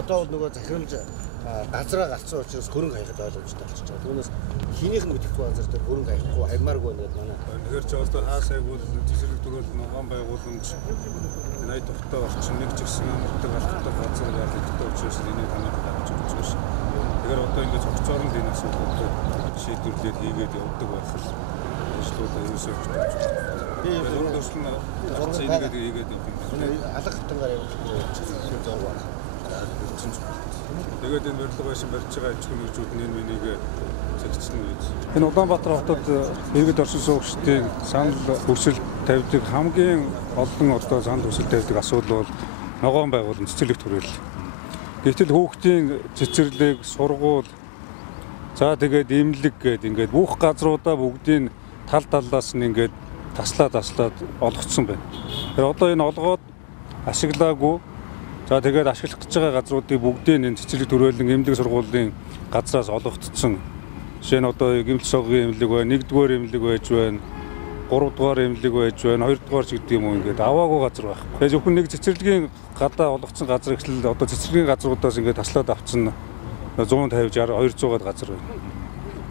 Одоо нөгөө захирамж газраа гарцсан учраас хөрөнгө хаяхад ойлгомжтой болчихж байгаа. Түүнээс хийнийх нь мэдэхгүй газар дээр хөрөнгө хаяхгүй хаймааргүй гэдэг манай. Тэгэхээр ч одоо хаасайг бол цэцэрлэг төрөл ногоон байгууламж найд тогтоо орчин нэг ч гэсэн амтдаг алхдаг газар ялагддаг учраас энийг танах гарч ирж байгаа шүү. Тэгэхээр одоо ингээд цогцоор нь энэ асуудлыг шийдвэрлээд хийгээд явдаг байх л ажлуудаа ерөөсөө хийж байна. Би өөрсдөө зургийг хийгээд явдаг юм. Алга хатангаар явуулах зураг байна. Тэгээд энэ барилга байшин барьж байгаа аж ахуйн нэгжүүд нь энийг зэгцэн үйд. Энэ Улаанбаатар хотод иргэд оршин суугчдын санал хүсэл тавьдаг хамгийн олон одоо санал хүсэл тавьдаг асуудал бол ногоон байгуулалт цэцэрлэг төрөл. Гэвтэл хүүхдийн цэцэрлэг, сургууль, за тэгээд эмнэлэг гээд ингээд бүх газруудаа бүгдийн тал талаас нь ингээд таслаад олгоцсон байна. Тэгэхээр одоо энэ олгоод ашиглаагүй. За тэгээд ашиглах гэж байгаа газруудыг бүгдийг энэ цэцэрлэг төрөлн эмнэлэг сургуулийн газраас олгогдсон. Жишээ нь одоо гэмт цогийн эмнэлэг байна, 1-р эмнэлэг байж байна, 3-р эмнэлэг байж байна, 2-р ч гэдэг юм уу ингээд аваагүй газар байх. Тэгээд зөвхөн нэг цэцэрлэгийн гадаа олгоцсон газар ихлэл одоо цэцэрлэгийн газруудаас ингээд таслаад авцсан 150, 60, 200-аад газар байна.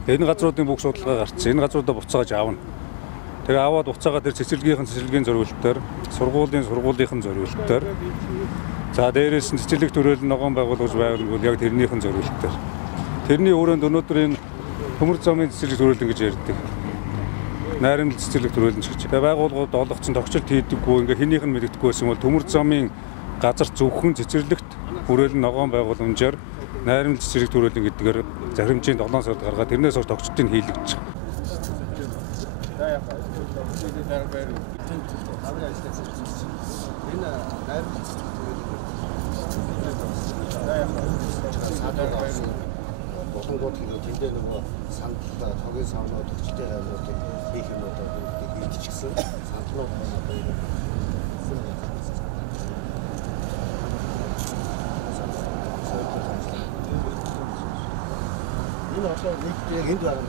Тэгээд энэ газруудын бүх судалгаа гарцсан. Энэ газруудаа буцааж авна. Тэгээ аваад буцаагаад тэр цэцэрлэгийн зориулалтаар, сургуулийн зориулалтаар. За дээрээс нь цэцэрлэг төрөл ногоон байгуулж байгуулвал яг тэрнийхэн зориулалтаар. Тэрний өрөөнд өнөөдөр энэ төмөр замын цэцэрлэг төрөл гэж ярьдаг. Найрамд цэцэрлэг төрөл гэж. Тэгээ байгууллагууд олгоцсон тогтцолт хийдэггүй ингээ хэнийх нь мэддэггүй байсан бол төмөр замын газар зөвхөн цэцэрлэгт хүрээлэн ногоон байгууламжаар найрамд цэцэрлэг төрөл гэдгээр захирамжийн 7 сард гаргаад тэрнээс хойш тогтцолтыг хийлгэж байгаа. Болонгууд тэндээ нөгөө сандал тогийн савнууд өчтэй хавнуудыг хийх юм одоо бүгдийг хийчихсэн. Сандлууд энэ одоо нэг яг энд байгаа юм.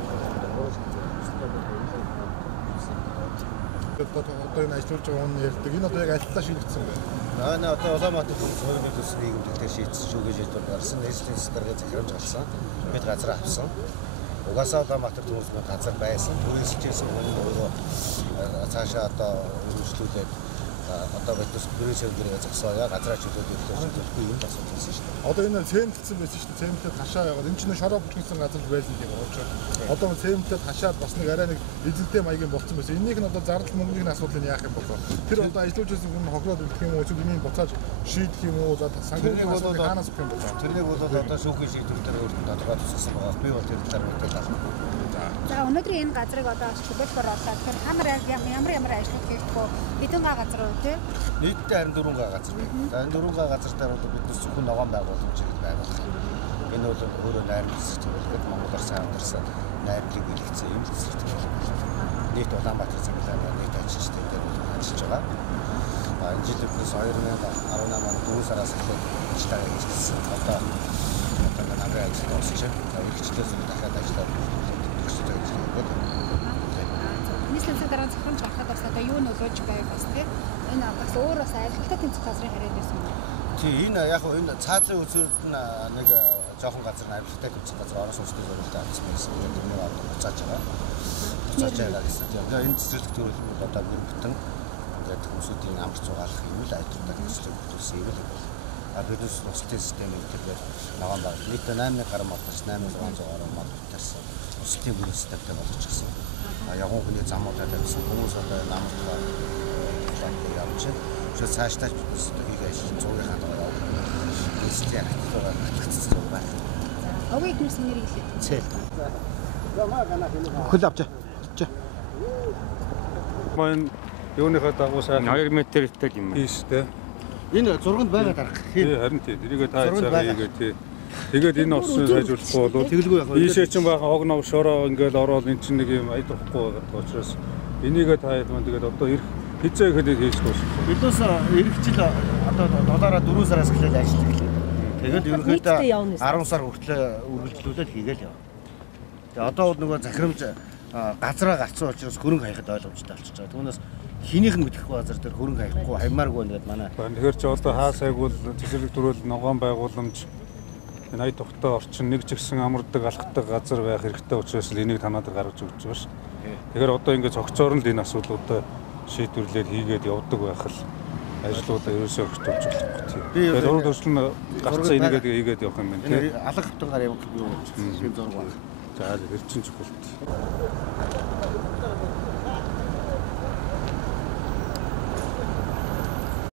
Одоо энэ ажиллаж байгаа хүн ярьдаг. Энэ одоо яг аль шийдэгдсэн бэ? Энэ одоо Улаанбаатар хүмүүс хувийн төс нийгэмдэгтэй шийдсэн шүү гэж хэлдэг гарсан. Нийслэлийн дарга захирамж гарсан. Бид газар авсан. Угаасаа Улаанбаатар төмөрсмөд газар байсан. Түрээсчээс өөрөө цаашаа одоо өргөжлүүлээд одоо бидээс бүрээс өргөрөө зогсоё. Газраа чөлөөлөх төлөвлөхгүй юм асуудал байсан шүү дээ. Одоо энэ цементсэн байсан шүү дээ. Цементээ хашаа яваад энэ чинь шороо бүтгэсэн газар байсан юм уу? Одоо цементээ хашаад бас нэг арай нэг эзэнтэй маягийн болцсон байсан. Энийх нь одоо зардал мөнгөний асуудлыг яах юм бол тэр одоо ажиллаж байсан хүн хохироод үлдэх юм уу? Эсвэл энийг буцааж шийдэх юм уу? Санхүүгийн асуудал хаанаас өгөх юм бол тэрнийг бол одоо шүүхийн шийдвэрээр өөртөө тодорхой тусгасан байгаа. Би бол тэр талаар мэдээлэл авах. За өнөөдөр энэ газрыг одоо чөлөөлөхөөр болоод тэр ямар ажлууд хийгдэх хэдэн га газар уу тий? Нийтдээ 24 га газар байна. За энэ 4 га газар дээр бол бид зөвхөн ногоон байгууламжийг байгуулсан. Энэ бол өөрөө найрамд цэцэрлэг Монгол Улсын хамтарсан найрамдлыг бэлэгдсэн юм цэцэрлэг. Нийт Улаанбаатар цэцэрлэг нийт ажилчдын дээр ажиллаж байгаа. Энэ жил bis 2018 онд 4 сараас эхлээд ажиллаж ажилласан. Одоо намрын ажил дуусч байна. Илчлээс дахиад ажиллаад төгсөж байгаа. Нийслэлийн дараа захирамж гарахад бас одоо юу нөлөөж байв бас тий? Энэ бас өөр бас ажилтны тэнцэх газрын хараад байсан юм. Тий энэ яг энэ цаадлын үзүүрд нь нэг жоохон газар ажилтны тэнцэх газар орос улстай зориултад авсан байсан. Тэрнийг аваад буцааж байгаа. Буцааж байгаа гэсэн. Тэгээ энэ цэцэрлэг төрөлд одоо бүр бүтэн ингээд хүмүүсийн амар зугаалах юм л ажилтны тэнцэх бүтүүлсэн юм л. Бидээс улсын системийн төлөөр ногоон баг. Нийт 8 гаруй модч 8600 гаруй мод бүтээсэн. Улсын бүрээстэй болгочихсон. Ягуун хүний замуудад байсан хүмүүс одоо намд явж байна. Тэгэхээр цаашдаа ч хийх ажил 100-ийн хандлага явах. Нийслэлийн активаар хатгацсан байна. Овыг нэрсэн нэр хэлээ. Цэл. Хөл авч. Мөн юуныхаа дагуу сайн 2 метртэй юм. хийстэй. Энэ зурганд байгаа дарах Тий харин тий. Тэрийг та цагаа хийгээ тий. Тэгээд энэ осын сайжруулахгүй бол тэглгүй яг. ийшээ чинь баахан хог нов шороо ингээл ороод эн чинь нэг юм айдахгүй байгаа учраас энийгээ та ядман тэгээд одоо ирэх хизээ ихэд хийж дуусна. Бидээс ирэх жил одоо доллараа 4 сараас эхлээд ажиллаж эхлэв. Тэгээд ерөнхийдөө 10 сар хүртэл үргэлжлүүлээд хийгээл яв. Тэгээд одоо бол нөгөө захирамж газраа гарцсан учраас хөрөнгө хаяхад ойлгомжтой болчихж байгаа. Түүнээс хийнийх нь мэдхгүй газар дээр хөрөнгө хаяхгүй хаймааргүй нэгэд манай Тэгэхээр ч одоо хаа сайгуул цэцэрлэг төрөл ногоон байгууламж энэ ая тогтоо орчин нэг жигсэн амардаг алхдаг газар байх хэрэгтэй учраас энийг танаад гаргаж өгч байгаа ш. Тэгэхээр одоо ингээд цогцоор нь энэ асуудлуудаа шийдвэрлээд хийгээд явдаг байх л ажлуудаа ерөөсөө өргөжүүлж болох тийм. Тэгэхээр урд төрсөн гарцаа энийгээд хийгээд явах юм байна тийм. алга хавтангаар явах юм уу? Тийм зураг байна. За эрчим чухал.